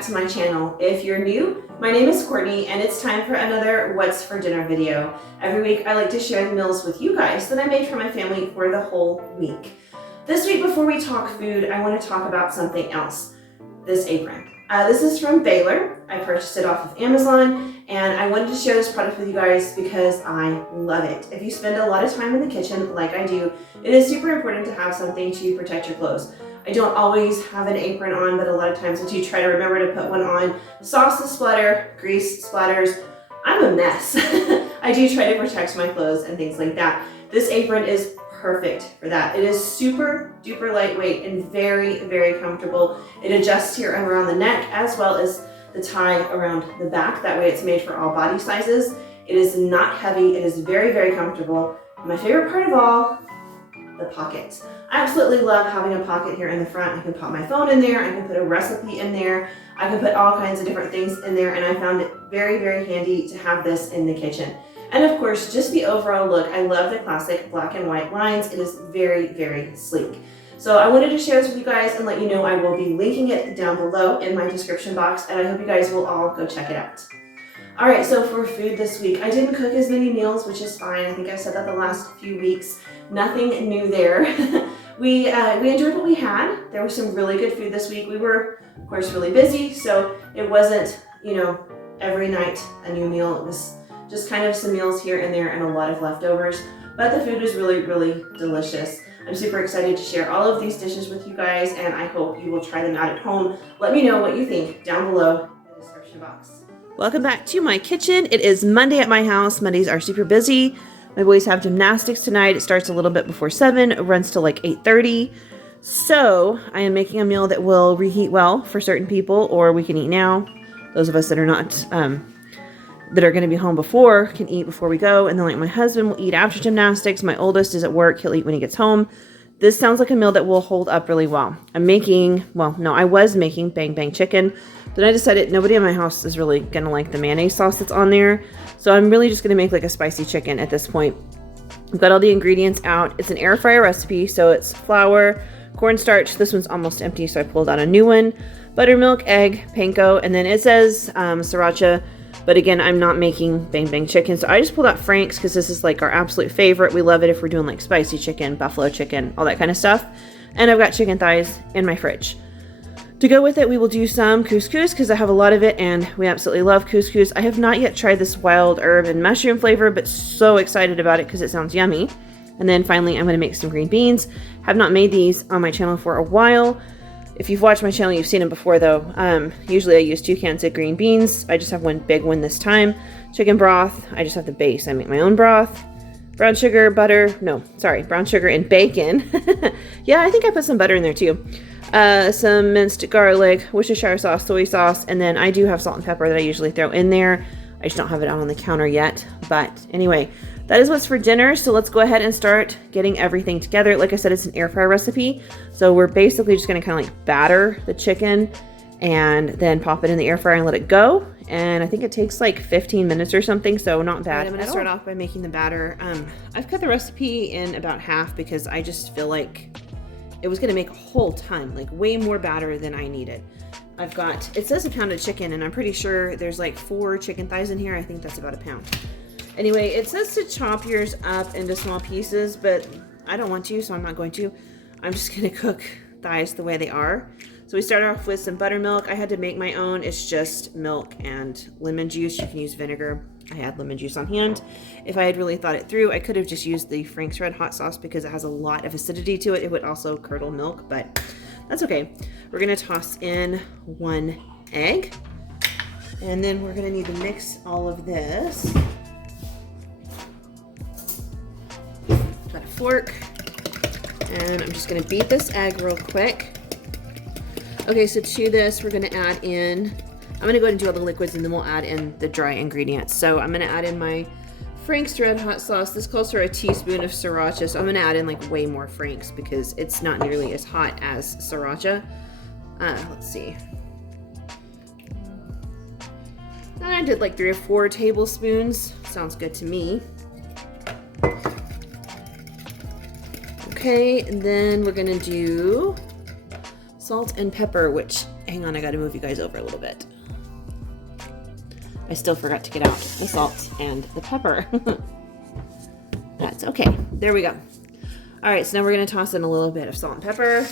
back to my channel. If you're new, my name is Courtney and it's time for another What's for Dinner video. Every week I like to share the meals with you guys that I made for my family for the whole week. This week, before we talk food, I want to talk about something else. This apron. This is from Baylor. I purchased it off of Amazon and I wanted to share this product with you guys because I love it. If you spend a lot of time in the kitchen like I do, it is super important to have something to protect your clothes. I don't always have an apron on, but a lot of times I do try to remember to put one on. Sauces splatter, grease splatters. I'm a mess. I do try to protect my clothes and things like that. This apron is perfect for that. It is super duper lightweight and very, very comfortable. It adjusts here around the neck as well as the tie around the back. That way it's made for all body sizes. It is not heavy. It is very, very comfortable. My favorite part of all, the pocket. I absolutely love having a pocket here in the front. I can pop my phone in there. I can put a recipe in there. I can put all kinds of different things in there, and I found it very, very handy to have this in the kitchen. And of course, just the overall look. I love the classic black and white lines. It is very, very sleek. So I wanted to share this with you guys and let you know I will be linking it down below in my description box, and I hope you guys will all go check it out. All right, so for food this week, I didn't cook as many meals, which is fine. I think I've said that the last few weeks. Nothing new there. We enjoyed what we had. There was some really good food this week. We were, of course, really busy, so it wasn't, every night a new meal. It was just kind of some meals here and there and a lot of leftovers. But the food was really, really delicious. I'm super excited to share all of these dishes with you guys, and I hope you will try them out at home. Let me know what you think down below in the description box. Welcome back to my kitchen. It is Monday at my house. Mondays are super busy. My boys have gymnastics tonight. It starts a little bit before 7. It runs till like 8:30. So I am making a meal that will reheat well for certain people, or we can eat now. Those of us that are not, that are going to be home before can eat before we go. And then like my husband will eat after gymnastics. My oldest is at work. He'll eat when he gets home. This sounds like a meal that will hold up really well. I was making bang bang chicken. Then I decided nobody in my house is really going to like the mayonnaise sauce that's on there. So I'm really just going to make like a spicy chicken at this point. I've got all the ingredients out. It's an air fryer recipe. So it's flour, cornstarch. This one's almost empty, so I pulled out a new one. Buttermilk, egg, panko, and then it says sriracha. But again, I'm not making bang bang chicken. So I just pulled out Frank's because this is like our absolute favorite. We love it if we're doing like spicy chicken, buffalo chicken, all that kind of stuff. And I've got chicken thighs in my fridge. To go with it, we will do some couscous because I have a lot of it and we absolutely love couscous. I have not yet tried this wild herb and mushroom flavor, but so excited about it because it sounds yummy. And then finally, I'm going to make some green beans. Have not made these on my channel for a while. If you've watched my channel, you've seen them before though. Usually I use 2 cans of green beans. I just have one big one this time. Chicken broth. I just have the base. I make my own broth. Brown sugar, brown sugar and bacon. Yeah, I think I put some butter in there too. Some minced garlic, Worcestershire sauce, soy sauce, and then I do have salt and pepper that I usually throw in there. I just don't have it out on the counter yet. But anyway, that is what's for dinner. So let's go ahead and start getting everything together. Like I said, it's an air fryer recipe. So we're basically just going to kind of like batter the chicken and then pop it in the air fryer and let it go. And I think it takes like 15 minutes or something, so not bad. I'm going to start off by making the batter. I've cut the recipe in about half because I just feel like it was going to make a whole ton, like way more batter than I needed. It says a pound of chicken, and I'm pretty sure there's like 4 chicken thighs in here. I think that's about a pound. Anyway, it says to chop yours up into small pieces, but I don't want to, so I'm not going to. I'm just going to cook thighs the way they are. So we start off with some buttermilk. I had to make my own. It's just milk and lemon juice. You can use vinegar. I had lemon juice on hand. If I had really thought it through, I could have just used the Frank's Red Hot Sauce because it has a lot of acidity to it. It would also curdle milk, but that's okay. We're going to toss in 1 egg, and then we're going to need to mix all of this. Got a fork, and I'm just going to beat this egg real quick. Okay, so to this, we're going to add in, I'm going to go ahead and do all the liquids and then we'll add in the dry ingredients. So I'm going to add in my Frank's Red Hot Sauce. This calls for a teaspoon of sriracha, so I'm going to add in like way more Frank's because it's not nearly as hot as sriracha. Let's see. And I did like 3 or 4 tablespoons. Sounds good to me. Okay, and then we're going to do salt and pepper, which hang on, I gotta move you guys over a little bit. I still forgot to get out the salt and the pepper. That's okay. There we go. All right, so now we're gonna toss in a little bit of salt and pepper.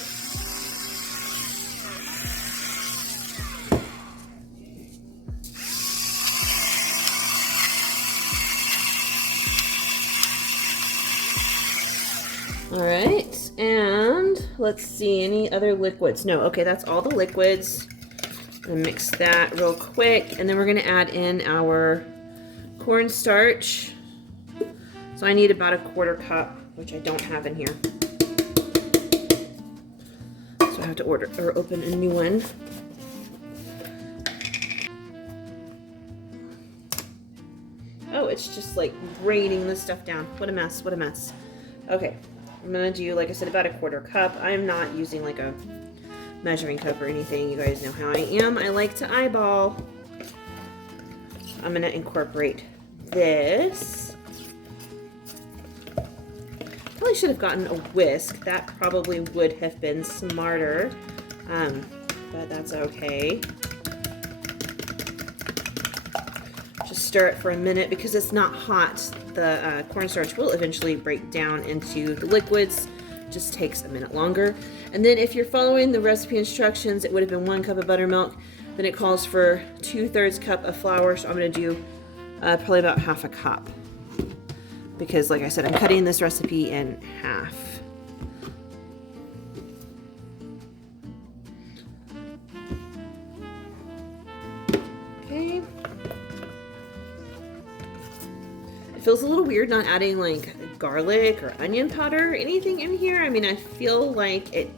All right, and let's see, any other liquids? No, okay, that's all the liquids. And mix that real quick, and then we're gonna add in our cornstarch. So I need about a 1/4 cup, which I don't have in here. So I have to order or open a new one. Oh, it's just like raining this stuff down. What a mess, what a mess. Okay, I'm gonna do, like I said, about a 1/4 cup. I'm not using like a measuring cup or anything. You guys know how I am. I like to eyeball. I'm gonna incorporate this. Probably should have gotten a whisk. That probably would have been smarter, but that's okay. Just stir it for a minute because it's not hot. The cornstarch will eventually break down into the liquids. Just takes a minute longer. And then if you're following the recipe instructions, it would have been 1 cup of buttermilk. Then it calls for 2/3 cup of flour, so I'm gonna do probably about 1/2 cup. Because like I said, I'm cutting this recipe in half. Okay. It feels a little weird not adding like garlic or onion powder or anything in here. I mean, I feel like it,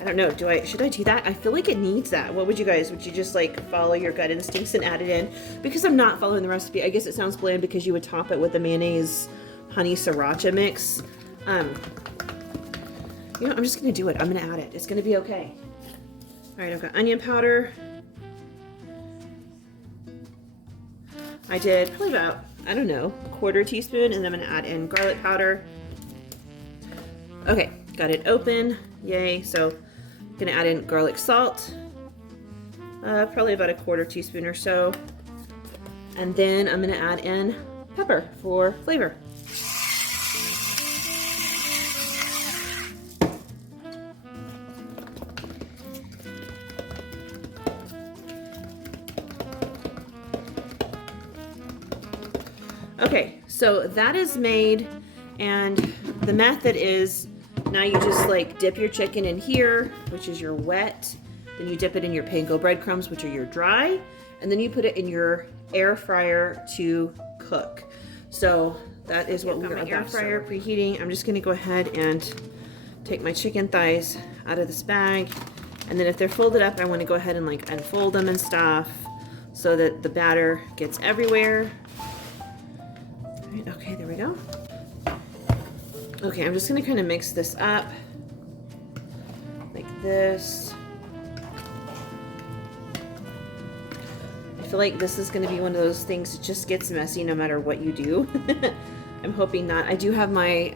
I don't know, should I do that? I feel like it needs that. What would you guys, would you just like follow your gut instincts and add it in? Because I'm not following the recipe. I guess it sounds bland because you would top it with the mayonnaise honey sriracha mix. You know, I'm just gonna do it. I'm gonna add it. It's gonna be okay. All right, I've got onion powder. I did probably about, I don't know, 1/4 teaspoon, and then I'm gonna add in garlic powder. Okay, got it open, yay. So I'm gonna add in garlic salt, probably about a 1/4 teaspoon or so. And then I'm gonna add in pepper for flavor. Okay, so that is made, and the method is, now you just like dip your chicken in here, which is your wet, then you dip it in your panko breadcrumbs, which are your dry, and then you put it in your air fryer to cook. So that is what we're air fryer preheating. I'm just gonna go ahead and take my chicken thighs out of this bag, and then if they're folded up, I wanna go ahead and like unfold them and stuff so that the batter gets everywhere. Okay, there we go. Okay, I'm just gonna kind of mix this up like this. I feel like this is gonna be one of those things that just gets messy no matter what you do. I'm hoping not. I do have my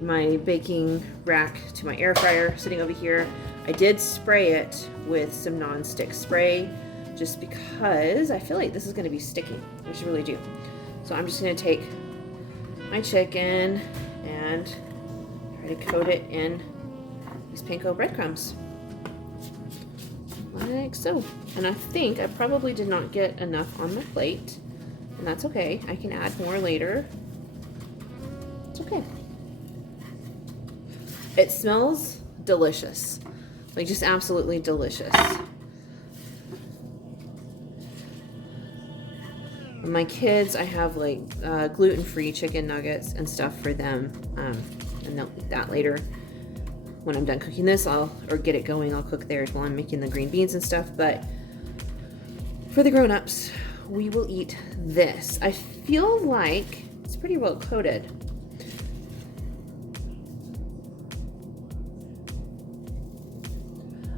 my baking rack to my air fryer sitting over here. I did spray it with some non-stick spray just because I feel like this is gonna be sticky. I should really do. So I'm just gonna take my chicken and try to coat it in these panko breadcrumbs. Like so. And I think I probably did not get enough on my plate, and that's okay. I can add more later. It's okay. It smells delicious. Like just absolutely delicious. My kids, I have like gluten-free chicken nuggets and stuff for them, and they'll eat that later. When I'm done cooking this, or get it going, I'll cook theirs while I'm making the green beans and stuff. But for the grown-ups, we will eat this. I feel like it's pretty well coated.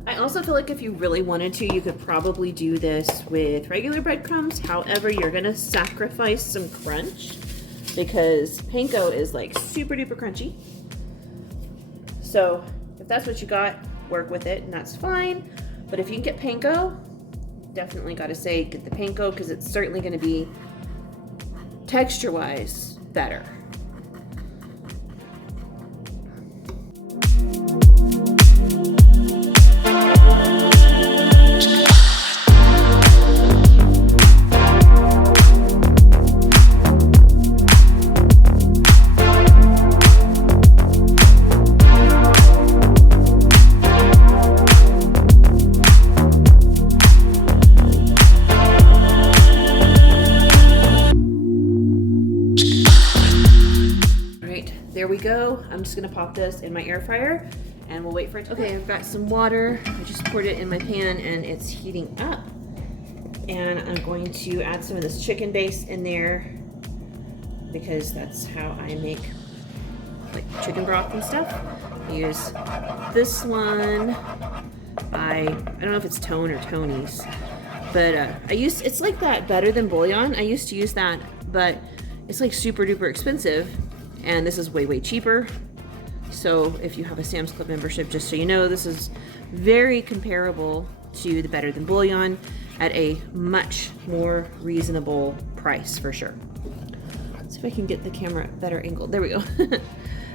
I also feel like if you really wanted to, you could probably do this with regular breadcrumbs. However, you're gonna sacrifice some crunch because panko is like super duper crunchy. So if that's what you got, work with it and that's fine. But if you can get panko, definitely got to say get the panko, because it's certainly going to be texture-wise better. There we go. I'm just gonna pop this in my air fryer and we'll wait for it to. Okay, I've got some water. I just poured it in my pan and it's heating up. And I'm going to add some of this chicken base in there because that's how I make like chicken broth and stuff. I use this one. I don't know if it's Tone or Tony's, but it's like that Better Than Bouillon. I used to use that, but it's like super duper expensive. And this is way, way cheaper. So if you have a Sam's Club membership, just so you know, this is very comparable to the Better Than Bouillon at a much more reasonable price for sure. Let's see if I can get the camera better angled. There we go.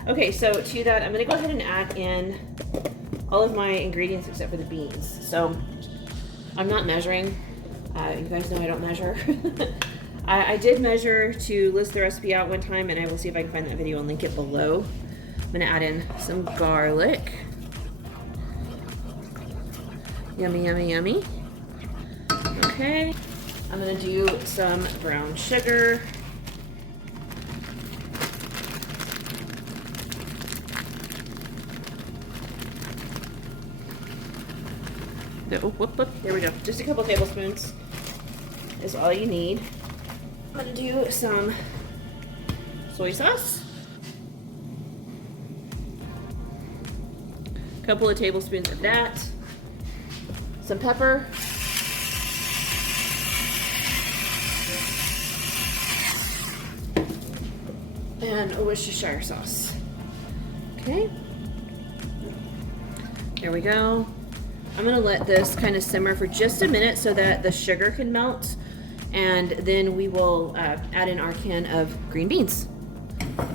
Okay, so to that, I'm gonna go ahead and add in all of my ingredients except for the beans. So I'm not measuring. You guys know I don't measure. I did measure to list the recipe out one time, and I will see if I can find that video and link it below. I'm gonna add in some garlic. Yummy, yummy, yummy. Okay, I'm gonna do some brown sugar. Whoop, there we go. Just a couple tablespoons is all you need. I'm gonna do some soy sauce. A couple of tablespoons of that. Some pepper. And a Worcestershire sauce. Okay. There we go. I'm gonna let this kind of simmer for just a minute so that the sugar can melt. And then we will add in our can of green beans.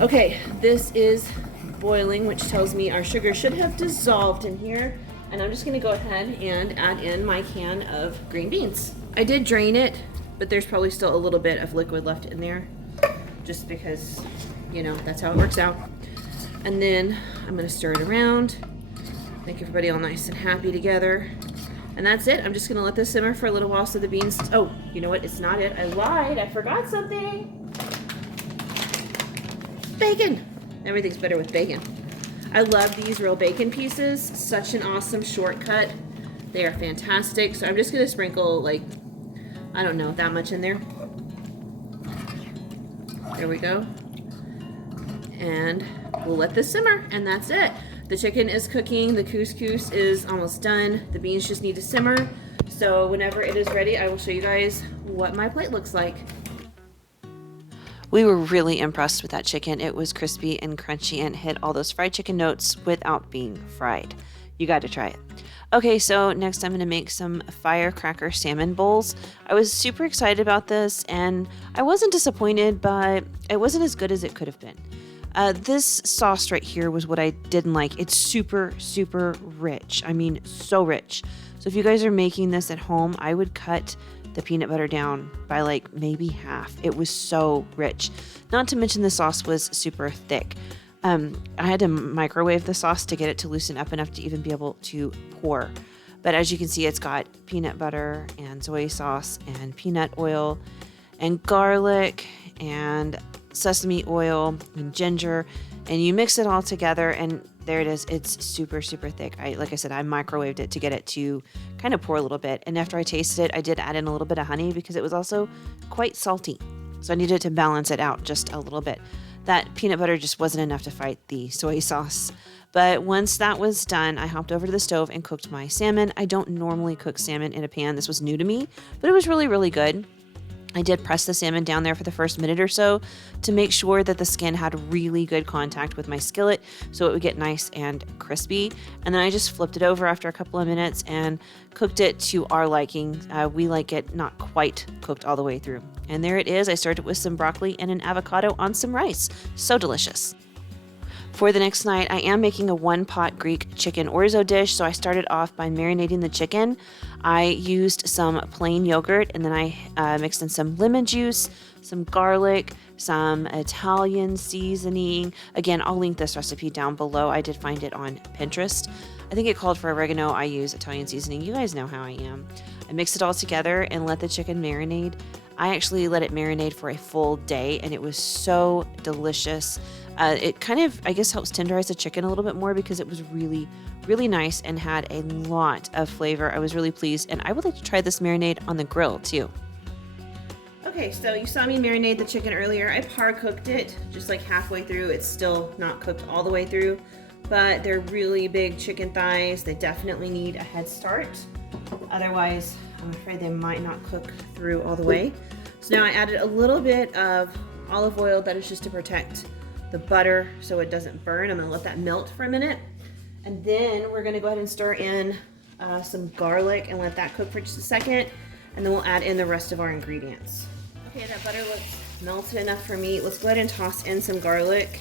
Okay, this is boiling, which tells me our sugar should have dissolved in here. And I'm just gonna go ahead and add in my can of green beans. I did drain it, but there's probably still a little bit of liquid left in there, just because, you know, that's how it works out. And then I'm gonna stir it around, make everybody all nice and happy together. And that's it. I'm just gonna let this simmer for a little while so the beans, oh, you know what, it's not it. I lied, I forgot something. Bacon. Everything's better with bacon. I love these real bacon pieces. Such an awesome shortcut. They are fantastic. So I'm just gonna sprinkle like, I don't know, that much in there. There we go. And we'll let this simmer, and that's it. The chicken is cooking, the couscous is almost done, the beans just need to simmer. So whenever it is ready, I will show you guys what my plate looks like. We were really impressed with that chicken. It was crispy and crunchy and hit all those fried chicken notes without being fried. You got to try it. Okay, so next I'm going to make some Firecracker salmon bowls. I was super excited about this and I wasn't disappointed, but it wasn't as good as it could have been. This sauce right here was what I didn't like. It's super, super rich. I mean, so rich. So if you guys are making this at home, I would cut the peanut butter down by like maybe half. It was so rich. Not to mention the sauce was super thick. I had to microwave the sauce to get it to loosen up enough to even be able to pour. But as you can see, it's got peanut butter and soy sauce and peanut oil and garlic and sesame oil and ginger, and you mix it all together and there it is. It's super, super thick. Like I said, I microwaved it to get it to kind of pour a little bit. And after I tasted it, I did add in a little bit of honey because it was also quite salty. So I needed to balance it out just a little bit. That peanut butter just wasn't enough to fight the soy sauce. But once that was done, I hopped over to the stove and cooked my salmon. I don't normally cook salmon in a pan. This was new to me, but it was really, really good. I did press the salmon down there for the first minute or so to make sure that the skin had really good contact with my skillet so it would get nice and crispy. And then I just flipped it over after a couple of minutes and cooked it to our liking. We like it not quite cooked all the way through. And there it is. I served it with some broccoli and an avocado on some rice. So delicious. For the next night, I am making a one-pot Greek chicken orzo dish, so I started off by marinating the chicken. I used some plain yogurt, and then I mixed in some lemon juice, some garlic, some Italian seasoning. Again, I'll link this recipe down below. I did find it on Pinterest. I think it called for oregano. I use Italian seasoning. You guys know how I am. I mixed it all together and let the chicken marinate. I actually let it marinate for a full day, and it was so delicious. It kind of, I guess, helps tenderize the chicken a little bit more because it was really, really nice and had a lot of flavor. I was really pleased, and I would like to try this marinade on the grill too. Okay, so you saw me marinate the chicken earlier. I par cooked it just like halfway through. It's still not cooked all the way through, but they're really big chicken thighs. They definitely need a head start. Otherwise, I'm afraid they might not cook through all the way. So now I added a little bit of olive oil. That is just to protect the butter so it doesn't burn. I'm gonna let that melt for a minute. And then we're gonna go ahead and stir in some garlic and let that cook for just a second. And then we'll add in the rest of our ingredients. Okay, that butter looks melted enough for me. Let's go ahead and toss in some garlic.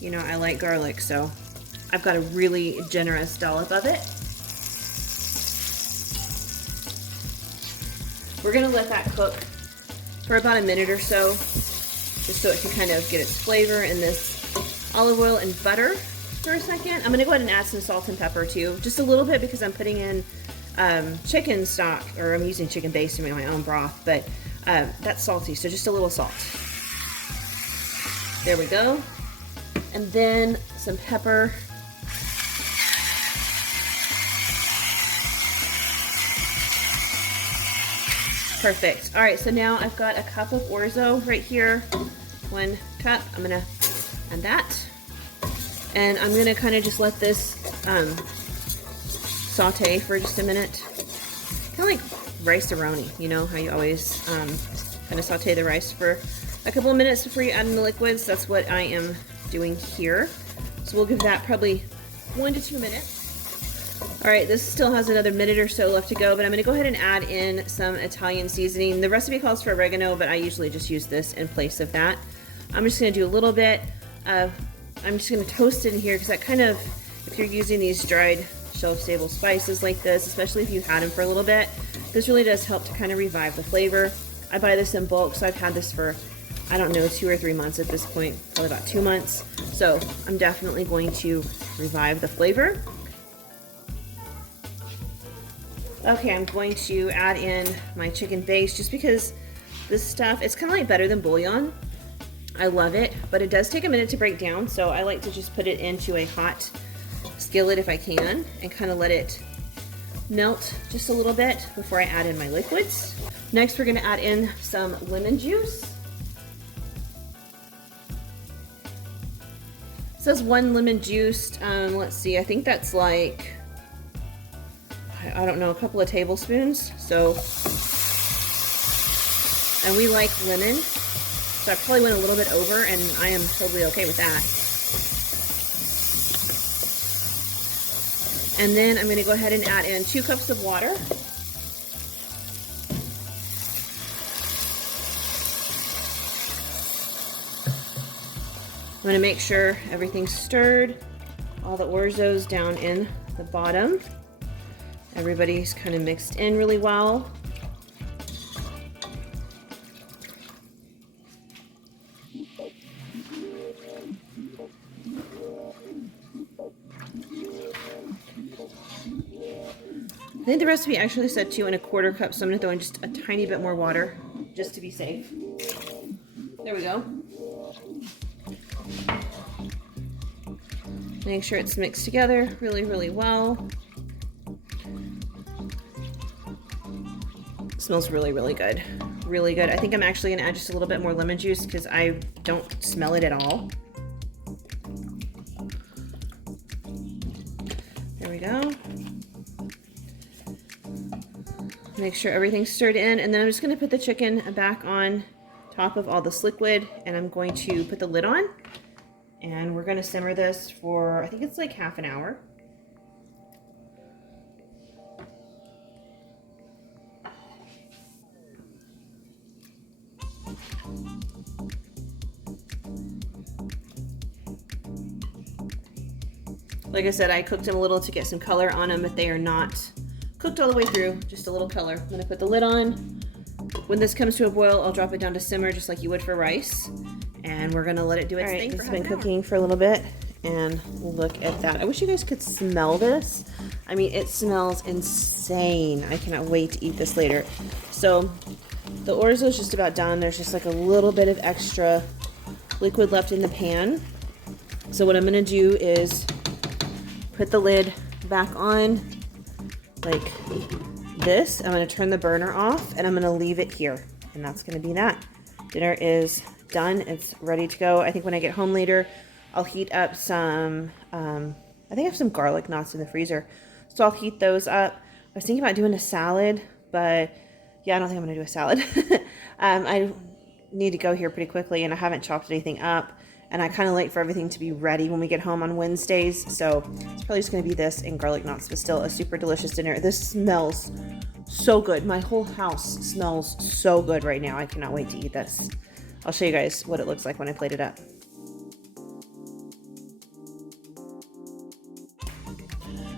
You know, I like garlic, so I've got a really generous dollop of it. We're gonna let that cook for about a minute or so, just so it can kind of get its flavor in this olive oil and butter for a second. I'm gonna go ahead and add some salt and pepper too, just a little bit because I'm putting in chicken stock, or I'm using chicken base in my own broth, but that's salty, so just a little salt. There we go. And then some pepper. Perfect. All right, so now I've got a cup of orzo right here. 1 cup. I'm gonna add that. And I'm gonna kind of just let this saute for just a minute. Kind of like rice-a-roni, you know, how you always kind of saute the rice for a couple of minutes before you add in the liquids. That's what I am doing here. So we'll give that probably 1 to 2 minutes. All right, this still has another minute or so left to go, but I'm gonna go ahead and add in some Italian seasoning. The recipe calls for oregano, but I usually just use this in place of that. I'm just gonna do a little bit. I'm just gonna toast it in here because that kind of, if you're using these dried shelf-stable spices like this, especially if you've had them for a little bit, this really does help to kind of revive the flavor. I buy this in bulk, so I've had this for, I don't know, 2 or 3 months at this point, probably about 2 months. So I'm definitely going to revive the flavor. Okay, I'm going to add in my chicken base just because this stuff, it's kind of like better than bouillon. I love it, but it does take a minute to break down, so I like to just put it into a hot skillet if I can and kind of let it melt just a little bit before I add in my liquids. Next, we're going to add in some lemon juice. It says 1 lemon juiced. Let's see, I think that's like, I don't know, a couple of tablespoons. So, and we like lemon, so I probably went a little bit over, and I am totally okay with that. And then I'm going to go ahead and add in 2 cups of water. I'm going to make sure everything's stirred, all the orzo's down in the bottom. Everybody's kind of mixed in really well. I think the recipe actually said 2 1/4 cups, so I'm going to throw in just a tiny bit more water just to be safe. There we go. Make sure it's mixed together really, really well. It smells really, really good. Really good. I think I'm actually going to add just a little bit more lemon juice because I don't smell it at all. There we go. Make sure everything's stirred in, and then I'm just going to put the chicken back on top of all this liquid, and I'm going to put the lid on, and we're going to simmer this for, I think it's like half an hour. Like I said, I cooked them a little to get some color on them, but they are not cooked all the way through, just a little color. I'm gonna put the lid on. When this comes to a boil, I'll drop it down to simmer just like you would for rice. And we're gonna let it do its thing. This has been cooking for a little bit, and look at that. I wish you guys could smell this. I mean, it smells insane. I cannot wait to eat this later. So the orzo is just about done. There's just like a little bit of extra liquid left in the pan. So what I'm gonna do is put the lid back on like this. I'm going to turn the burner off, and I'm going to leave it here, and that's going to be that. Dinner is done. It's ready to go. I think when I get home later, I'll heat up some, I think I have some garlic knots in the freezer, so I'll heat those up. I was thinking about doing a salad, but yeah, I don't think I'm going to do a salad. I need to go here pretty quickly, and I haven't chopped anything up. And I kind of like for everything to be ready when we get home on Wednesdays. So it's probably just going to be this and garlic knots, but still a super delicious dinner. This smells so good. My whole house smells so good right now. I cannot wait to eat this. I'll show you guys what it looks like when I plate it up.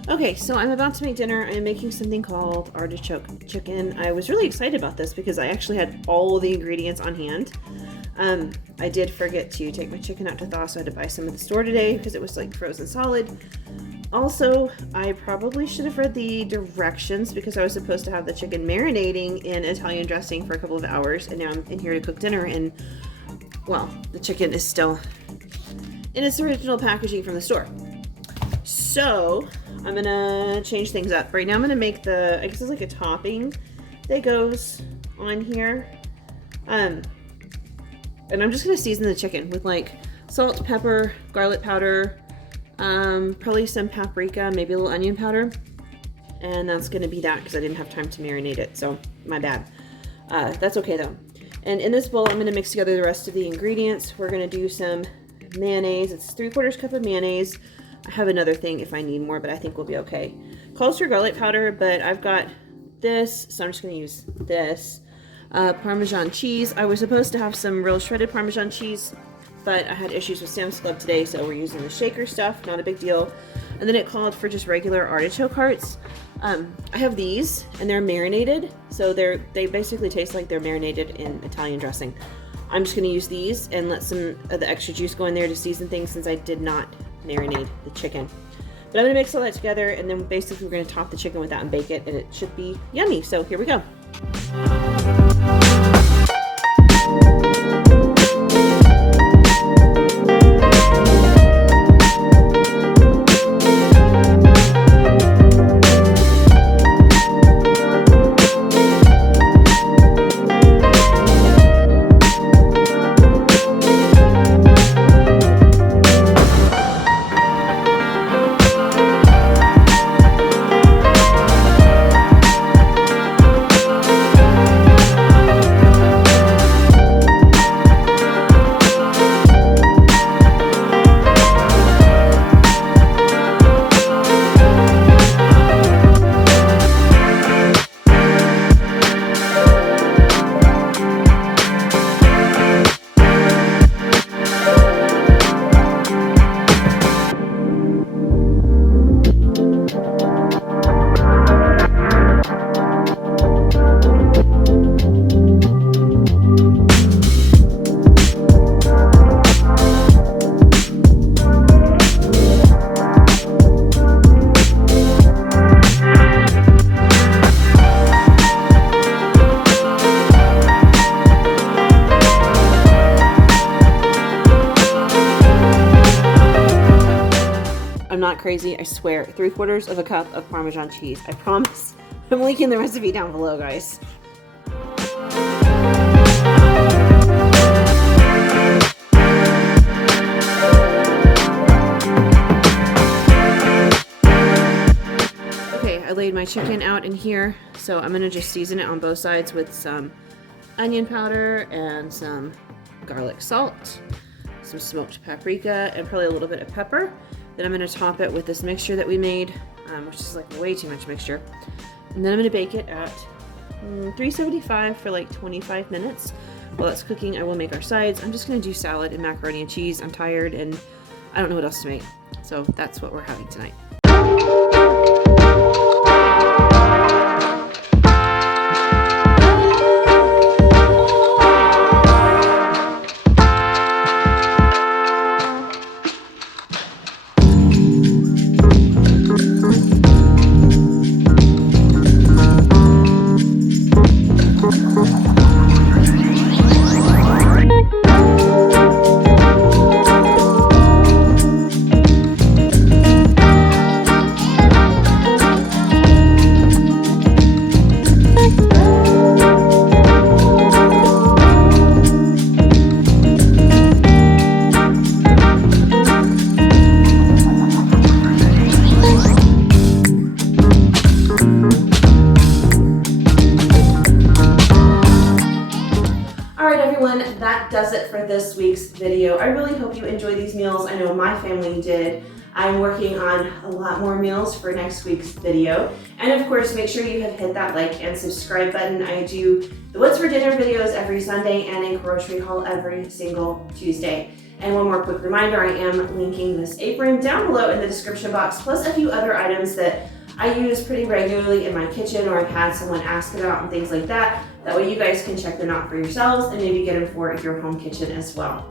Okay, so I'm about to make dinner. I'm making something called artichoke chicken. I was really excited about this because I actually had all the ingredients on hand. I did forget to take my chicken out to thaw, so I had to buy some at the store today because it was like frozen solid. Also, I probably should have read the directions because I was supposed to have the chicken marinating in Italian dressing for a couple of hours, and now I'm in here to cook dinner, and well, the chicken is still in its original packaging from the store. So I'm gonna change things up. Right now I'm gonna make I guess it's like a topping that goes on here. And I'm just gonna season the chicken with like salt, pepper, garlic powder, probably some paprika, maybe a little onion powder. And that's gonna be that because I didn't have time to marinate it, so my bad. That's okay though. And in this bowl, I'm gonna mix together the rest of the ingredients. We're gonna do some mayonnaise. It's 3/4 cup of mayonnaise. I have another thing if I need more, but I think we'll be okay. Calls for garlic powder, but I've got this, so I'm just gonna use this. Parmesan cheese. I was supposed to have some real shredded Parmesan cheese, but I had issues with Sam's Club today, so we're using the shaker stuff, not a big deal. And then it called for just regular artichoke hearts. I have these, and they're marinated, so they basically taste like they're marinated in Italian dressing. I'm just going to use these and let some of the extra juice go in there to season things since I did not marinate the chicken. But I'm going to mix all that together, and then basically we're going to top the chicken with that and bake it, and it should be yummy. So here we go. Not crazy, I swear. 3/4 cup of Parmesan cheese. I promise. I'm linking the recipe down below, guys. Okay, I laid my chicken out in here, so I'm gonna just season it on both sides with some onion powder and some garlic salt, some smoked paprika, and probably a little bit of pepper. Then I'm gonna top it with this mixture that we made, which is like way too much mixture. And then I'm gonna bake it at 375 for like 25 minutes. While that's cooking, I will make our sides. I'm just gonna do salad and macaroni and cheese. I'm tired and I don't know what else to make. So that's what we're having tonight. That does it for this week's video. I really hope you enjoyed these meals. I know my family did. I'm working on a lot more meals for next week's video. And of course, make sure you have hit that like and subscribe button. I do the What's for Dinner videos every Sunday and a grocery haul every single Tuesday. And one more quick reminder, I am linking this apron down below in the description box, plus a few other items that I use pretty regularly in my kitchen or I've had someone ask about and things like that. That way you guys can check them out for yourselves and maybe get them for your home kitchen as well.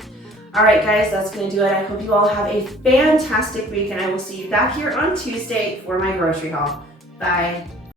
All right, guys, that's gonna do it. I hope you all have a fantastic week and I will see you back here on Tuesday for my grocery haul. Bye.